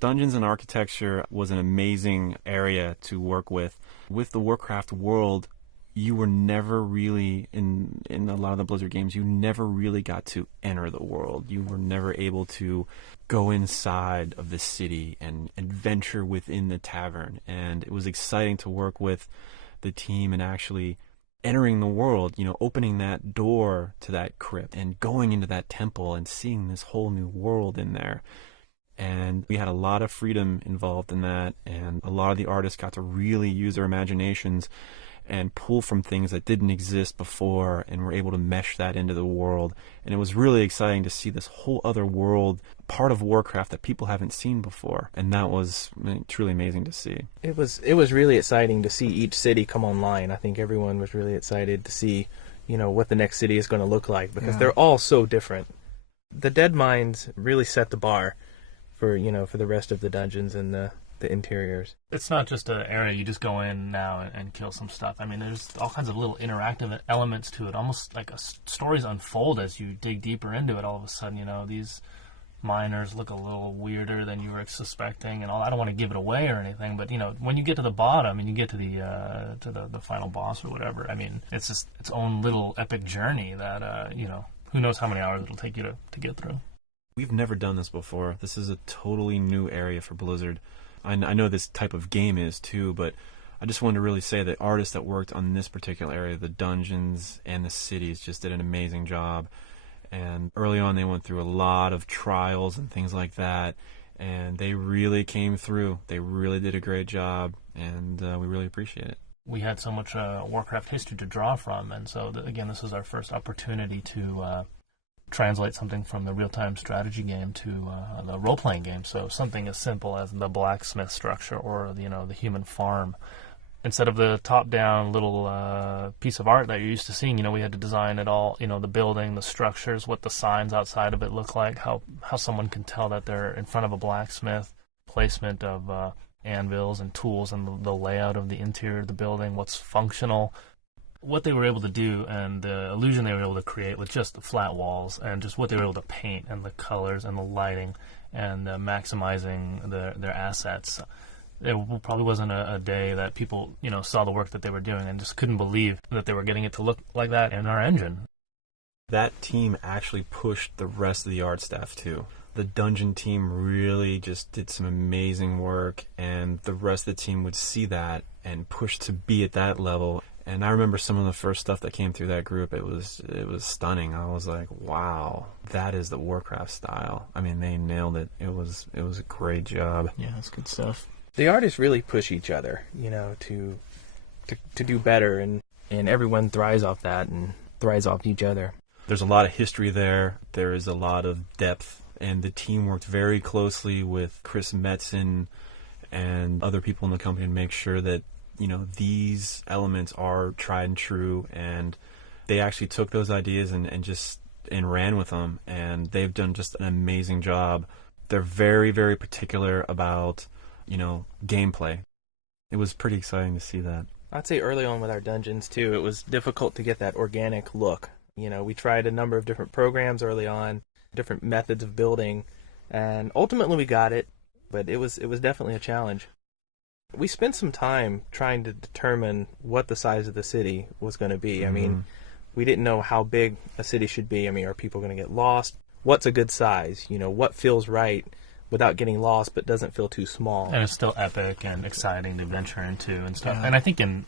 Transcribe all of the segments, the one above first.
Dungeons and architecture was an amazing area to work with. With the Warcraft world, you were never really, in a lot of the Blizzard games, you never really got to enter the world. You were never able to go inside of the city and adventure within the tavern. And it was exciting to work with the team and actually entering the world, opening that door to that crypt and going into that temple and seeing this whole new world in there. And we had a lot of freedom involved in that, and a lot of the artists got to really use their imaginations and pull from things that didn't exist before, and were able to mesh that into the world. And it was really exciting to see this whole other world, part of Warcraft that people haven't seen before, and that was truly amazing to see. It was really exciting to see each city come online. I think everyone was really excited to see, what the next city is going to look like, because they're all so different. The Dead Mines really set the bar for the rest of the dungeons and the interiors. It's not just an area you just go in now and kill some stuff. I mean, there's all kinds of little interactive elements to it, almost like stories unfold as you dig deeper into it. All of a sudden, these miners look a little weirder than you were suspecting, and all. I don't want to give it away or anything, but when you get to the bottom and you get to the final boss or whatever, I mean, it's just its own little epic journey that who knows how many hours it'll take you to get through. We've never done this before. This is a totally new area for Blizzard. I know this type of game is too, but I just wanted to really say that artists that worked on this particular area, the dungeons and the cities, just did an amazing job. And early on, they went through a lot of trials and things like that, and they really came through. They really did a great job, and we really appreciate it. We had so much Warcraft history to draw from, and so, again, this was our first opportunity to translate something from the real-time strategy game to the role-playing game. So something as simple as the blacksmith structure or the human farm. Instead of the top-down little piece of art that you're used to seeing, we had to design it all. The building, the structures, what the signs outside of it look like, how someone can tell that they're in front of a blacksmith, placement of anvils and tools, and the layout of the interior of the building, what's functional. What they were able to do and the illusion they were able to create with just the flat walls and just what they were able to paint and the colors and the lighting and maximizing their assets. There probably wasn't a day that people, saw the work that they were doing and just couldn't believe that they were getting it to look like that in our engine. That team actually pushed the rest of the art staff too. The dungeon team really just did some amazing work, and the rest of the team would see that and push to be at that level. And I remember some of the first stuff that came through that group. It was stunning. I was like, wow, that is the Warcraft style. I mean, they nailed it. It was a great job. Yeah, that's good stuff. The artists really push each other, to do better, and everyone thrives off that and thrives off each other. There's a lot of history there. There is a lot of depth, and the team worked very closely with Chris Metzen and other people in the company to make sure that these elements are tried and true, and they actually took those ideas and ran with them, and they've done just an amazing job. They're very, very particular about, gameplay. It was pretty exciting to see that. I'd say early on with our dungeons, too, it was difficult to get that organic look. We tried a number of different programs early on, different methods of building, and ultimately we got it, but it was definitely a challenge. We spent some time trying to determine what the size of the city was going to be. I mean, we didn't know how big a city should be. I mean, are people going to get lost? What's a good size? What feels right without getting lost but doesn't feel too small? And it's still epic and exciting to venture into and stuff. Yeah. And I think in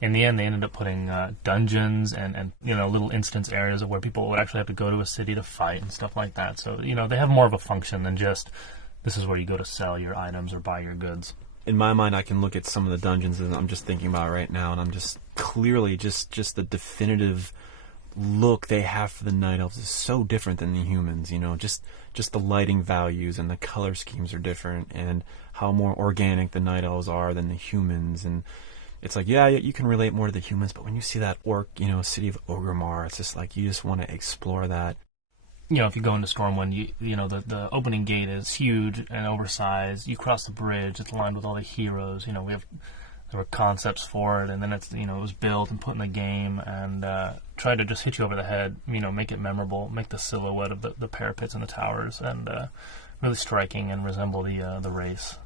the end, they ended up putting dungeons and little instance areas where people would actually have to go to a city to fight and stuff like that. So, they have more of a function than just this is where you go to sell your items or buy your goods. In my mind, I can look at some of the dungeons that I'm just thinking about right now, and I'm just clearly just the definitive look they have for the Night Elves is so different than the humans. Just the lighting values and the color schemes are different, and how more organic the Night Elves are than the humans. And it's like, yeah, you can relate more to the humans, but when you see that orc, city of Orgrimmar, it's just like you just want to explore that. If you go into Stormwind, the opening gate is huge and oversized. You cross the bridge; it's lined with all the heroes. There were concepts for it, and then it was built and put in the game, and tried to just hit you over the head. Make it memorable, make the silhouette of the parapets and the towers, and really striking and resemble the race.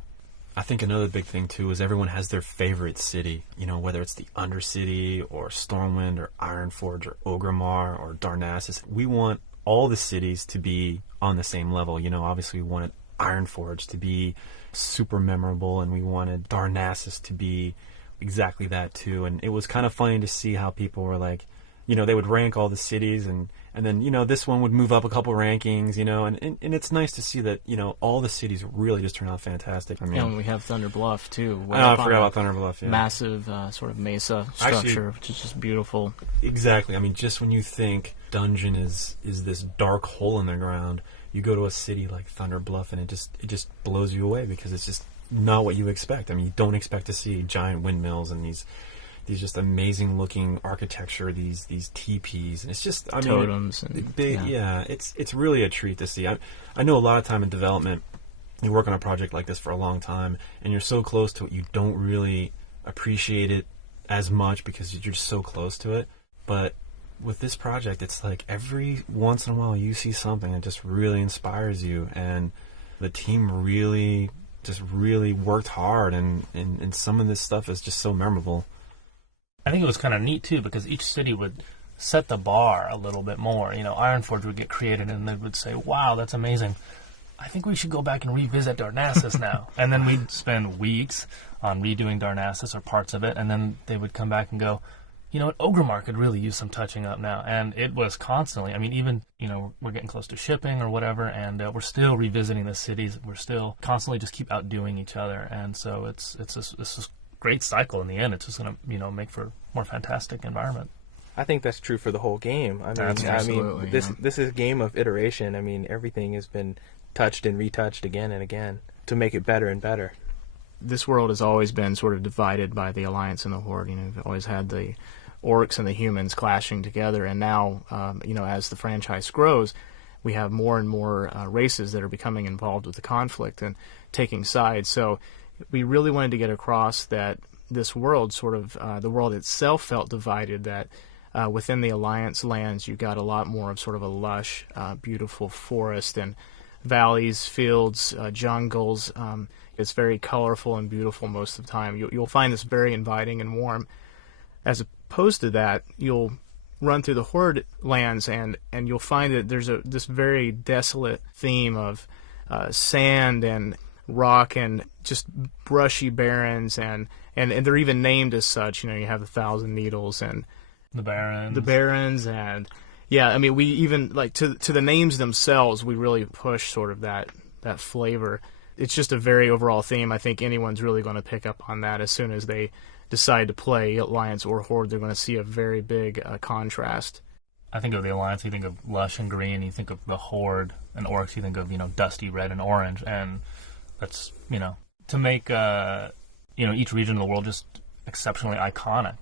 I think another big thing too is everyone has their favorite city. You know, whether it's the Undercity or Stormwind or Ironforge or Orgrimmar or Darnassus. We want all the cities to be on the same level. You know, obviously we wanted Ironforge to be super memorable, and we wanted Darnassus to be exactly that too. And it was kind of funny to see how people were like, you know, they would rank all the cities, and then, you know, this one would move up a couple rankings, you know, and it's nice to see that, you know, all the cities really just turn out fantastic. I mean, and we have Thunder Bluff too. I forgot about Thunder Bluff. Yeah. Massive sort of mesa structure, actually, which is just beautiful. Exactly. I mean, just when you think dungeon is this dark hole in the ground, you go to a city like Thunder Bluff, and it just blows you away, because it's just not what you expect. I mean, you don't expect to see giant windmills and these just amazing looking architecture, these teepees, and it's just, I mean, totems and big, yeah, it's really a treat to see. I know a lot of time in development, you work on a project like this for a long time, and you're so close to it, you don't really appreciate it as much because you're just so close to it. But with this project, it's like every once in a while you see something that just really inspires you, and the team really worked hard, and some of this stuff is just so memorable. I think it was kind of neat too, because each city would set the bar a little bit more. You know, Ironforge would get created, and they would say, "Wow, that's amazing. I think we should go back and revisit Darnassus now." And then we'd spend weeks on redoing Darnassus or parts of it, and then they would come back and go, "You know what, Orgrimmar could really use some touching up now." And it was constantly, I mean, even, you know, we're getting close to shipping or whatever, and we're still revisiting the cities. We're still constantly just keep outdoing each other, and so it's this great cycle in the end. It's just going to, you know, make for a more fantastic environment. I think that's true for the whole game. Absolutely, this is a game of iteration. I mean, everything has been touched and retouched again and again to make it better and better. This world has always been sort of divided by the Alliance and the Horde. You know, we've always had the orcs and the humans clashing together, and now, you know, as the franchise grows, we have more and more races that are becoming involved with the conflict and taking sides. So we really wanted to get across that this world, sort of the world itself, felt divided, that within the Alliance lands you got a lot more of sort of a lush, beautiful forest and valleys, fields, jungles. It's very colorful and beautiful most of the time. You'll find this very inviting and warm. As opposed to that, you'll run through the Horde lands, and you'll find that there's this very desolate theme of sand and rock and just brushy barrens, and they're even named as such. You know, you have the Thousand Needles and the Barrens, and yeah, I mean, we even, like, to the names themselves, we really push sort of that flavor. It's just a very overall theme. I think anyone's really going to pick up on that as soon as they decide to play Alliance or Horde. They're going to see a very big contrast. I think of the Alliance, you think of lush and green. You think of the Horde and orcs, you think of, you know, dusty red and orange, and that's, you know, to make, you know, each region of the world just exceptionally iconic.